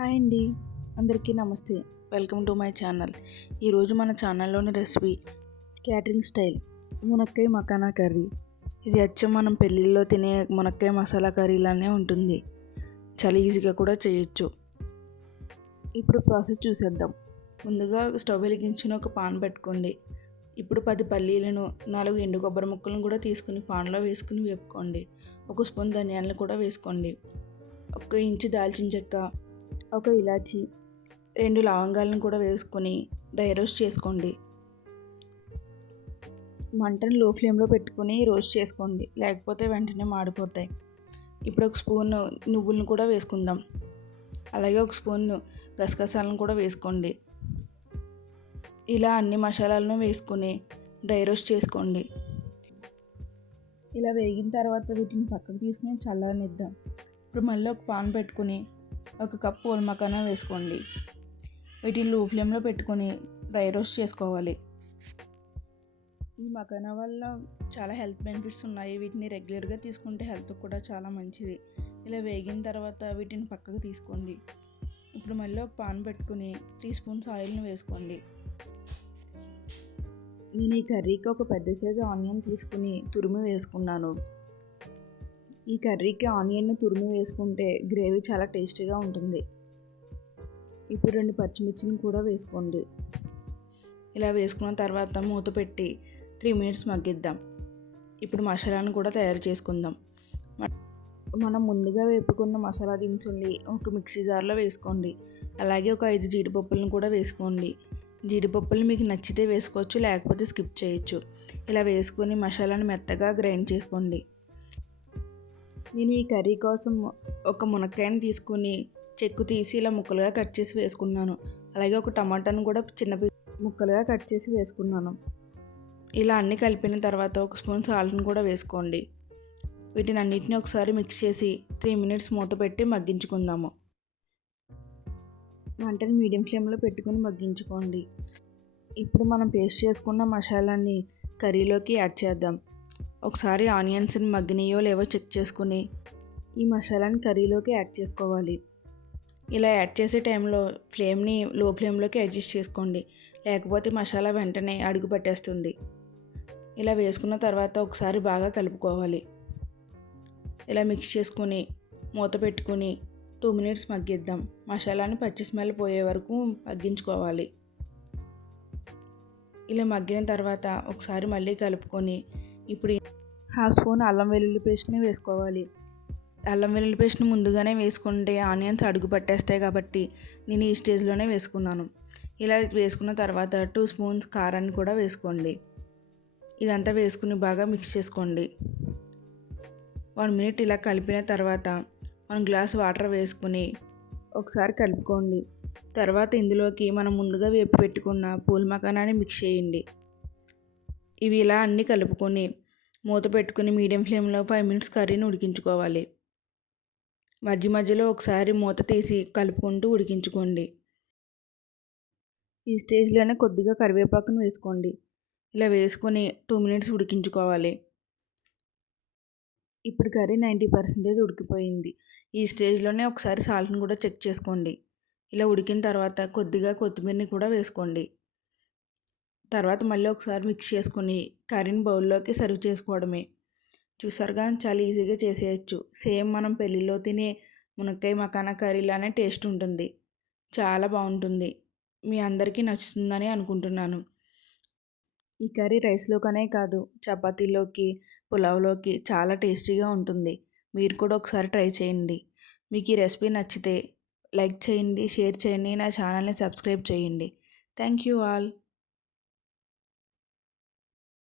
Hi అండి. అందరికీ నమస్తే. Welcome to my channel. ఈరోజు మన ఛానల్లోని రెసిపీ క్యాటరింగ్ స్టైల్. మునక్కాయ మకానా కర్రీ. ఇది అచ్చం మనం పెళ్ళిళ్ళలో తినే మునక్కాయ మసాలా కర్రీలానే ఉంటుంది. చాలా ఈజీగా కూడా చేయొచ్చు. ఇప్పుడు ప్రాసెస్ చూసేద్దాం. ముందుగా స్టవ్ వెలిగించిన ఒక పాన్ పెట్టుకోండి. ఇప్పుడు పది పల్లీలను నాలుగు ఎండు కొబ్బరి ముక్కలను కూడా తీసుకుని పాన్లో వేసుకుని వేపుకోండి. ఒక స్పూన్ ధనియాలను కూడా వేసుకోండి. ఒక ఇంచు దాల్చిన చెక్క ఒక ఇలాచి రెండు లవంగాలను కూడా వేసుకొని డ్రై రోస్ట్ చేసుకోండి. మంటను లో ఫ్లేమ్లో పెట్టుకుని రోస్ట్ చేసుకోండి. లేకపోతే వెంటనే మాడిపోతాయి. ఇప్పుడు ఒక స్పూన్ నువ్వులను కూడా వేసుకుందాం. అలాగే ఒక స్పూన్ గసగసాలను కూడా వేసుకోండి. ఇలా అన్ని మసాలాలను వేసుకొని డ్రై రోస్ట్ చేసుకోండి. ఇలా వేగిన తర్వాత వీటిని పక్కకు తీసుకుని చల్లనిద్దాం ఇప్పుడు మళ్ళీ ఒక పాన్ పెట్టుకుని ఒక కప్పు ఓల్ మకానా వేసుకోండి. వీటిని లో ఫ్లేమ్లో పెట్టుకొని డ్రై రోస్ట్ చేసుకోవాలి. ఈ మకానా వల్ల చాలా హెల్త్ బెనిఫిట్స్ ఉన్నాయి. వీటిని రెగ్యులర్గా తీసుకుంటే హెల్త్ కూడా చాలా మంచిది. ఇలా వేగిన తర్వాత వీటిని పక్కకు తీసుకోండి. ఇప్పుడు మళ్ళీ ఒక పాన్ పెట్టుకుని త్రీ స్పూన్స్ ఆయిల్ని వేసుకోండి. నేను ఈ కర్రీకి ఒక పెద్ద సైజు ఆనియన్ తీసుకుని తురిమి వేసుకున్నాను. ఈ కర్రీకి ఆనియన్ని తురుము వేసుకుంటే గ్రేవీ చాలా టేస్టీగా ఉంటుంది. ఇప్పుడు రెండు పచ్చిమిర్చిని కూడా వేసుకోండి. ఇలా వేసుకున్న తర్వాత మూత పెట్టి త్రీ మినిట్స్ మగ్గిద్దాం. ఇప్పుడు మసాలాను కూడా తయారు చేసుకుందాం. మనం ముందుగా వేపుకున్న మసాలా దినుసుల్ని ఒక మిక్సీ జార్లో వేసుకోండి. అలాగే ఒక ఐదు జీడిపప్పులను కూడా వేసుకోండి. జీడిపప్పులు మీకు నచ్చితే వేసుకోవచ్చు లేకపోతే స్కిప్ చేయొచ్చు. ఇలా వేసుకొని మసాలాను మెత్తగా గ్రైండ్ చేసుకోండి. నేను ఈ కర్రీ కోసం ఒక మునక్కాయని తీసుకుని చెక్కు తీసి ఇలా ముక్కలుగా కట్ చేసి వేసుకున్నాను. అలాగే ఒక టమాటాను కూడా చిన్న ముక్కలుగా కట్ చేసి వేసుకున్నాను. ఇలా అన్నీ కలిపిన తర్వాత ఒక స్పూన్ సాల్ట్ని కూడా వేసుకోండి. వీటిని అన్నిటిని ఒకసారి మిక్స్ చేసి త్రీ మినిట్స్ మూత పెట్టి మగ్గించుకుందాము. మంటని మీడియం ఫ్లేమ్లో పెట్టుకుని మగ్గించుకోండి. ఇప్పుడు మనం పేస్ట్ చేసుకున్న మసాలాన్ని కర్రీలోకి యాడ్ చేద్దాం. ఒకసారి ఆనియన్స్ని మగ్గినాయో లేవో చెక్ చేసుకుని ఈ మసాలాని కర్రీలోకి యాడ్ చేసుకోవాలి. ఇలా యాడ్ చేసే టైంలో ఫ్లేమ్ని లో ఫ్లేమ్లోకి అడ్జస్ట్ చేసుకోండి. లేకపోతే మసాలా వెంటనే అడుగు పట్టేస్తుంది. ఇలా వేసుకున్న తర్వాత ఒకసారి బాగా కలుపుకోవాలి. ఇలా మిక్స్ చేసుకుని మూత పెట్టుకుని టూ మినిట్స్ మగ్గిద్దాం. మసాలాని పచ్చి స్మెల్ పోయే వరకు మగ్గించుకోవాలి. ఇలా మగ్గిన తర్వాత ఒకసారి మళ్ళీ కలుపుకొని ఇప్పుడు హాఫ్ స్పూన్ అల్లం వెల్లుల్లి పేస్ట్ని వేసుకోవాలి. అల్లం వెల్లుల్లి పేస్ట్ని ముందుగానే వేసుకుంటే ఆనియన్స్ అడుగు పట్టేస్తాయి కాబట్టి నేను ఈ స్టేజ్లోనే వేసుకున్నాను. ఇలా వేసుకున్న తర్వాత టూ స్పూన్స్ కారాన్ని కూడా వేసుకోండి. ఇదంతా వేసుకుని బాగా మిక్స్ చేసుకోండి. వన్ మినిట్ ఇలా కలిపిన తర్వాత వన్ గ్లాస్ వాటర్ వేసుకుని ఒకసారి కలుపుకోండి. తర్వాత ఇందులోకి మనం ముందుగా వేపి పెట్టుకున్న పూల్ మకానాన్ని మిక్స్ చేయండి. ఇవి ఇలా అన్నీ కలుపుకొని మూత పెట్టుకుని మీడియం ఫ్లేమ్లో ఫైవ్ మినిట్స్ కర్రీని ఉడికించుకోవాలి. మధ్య మధ్యలో ఒకసారి మూత తీసి కలుపుకుంటూ ఉడికించుకోండి. ఈ స్టేజ్లోనే కొద్దిగా కరివేపాకును వేసుకోండి. ఇలా వేసుకొని టూ మినిట్స్ ఉడికించుకోవాలి. ఇప్పుడు కర్రీ నైంటీ పర్సెంటేజ్ ఉడికిపోయింది. ఈ స్టేజ్లోనే ఒకసారి సాల్ట్ని కూడా చెక్ చేసుకోండి. ఇలా ఉడికిన తర్వాత కొద్దిగా కొత్తిమీరని కూడా వేసుకోండి. తర్వాత మళ్ళీ ఒకసారి మిక్స్ చేసుకుని కర్రీని బౌల్లోకి సర్వ్ చేసుకోవడమే. చూసారుగా? చాలా ఈజీగా చేసేయచ్చు. సేమ్ మనం పెళ్ళిలో తినే మునక్కాయ మకానా కర్రీలానే టేస్ట్ ఉంటుంది. చాలా బాగుంటుంది. మీ అందరికీ నచ్చుతుందని అనుకుంటున్నాను. ఈ కర్రీ రైస్లోకనే కాదు చపాతీలోకి పులావ్లోకి చాలా టేస్టీగా ఉంటుంది. మీరు కూడా ఒకసారి ట్రై చేయండి. మీకు ఈ రెసిపీ నచ్చితే లైక్ చేయండి షేర్ చేయండి నా ఛానల్ని సబ్స్క్రైబ్ చేయండి. Thank you all.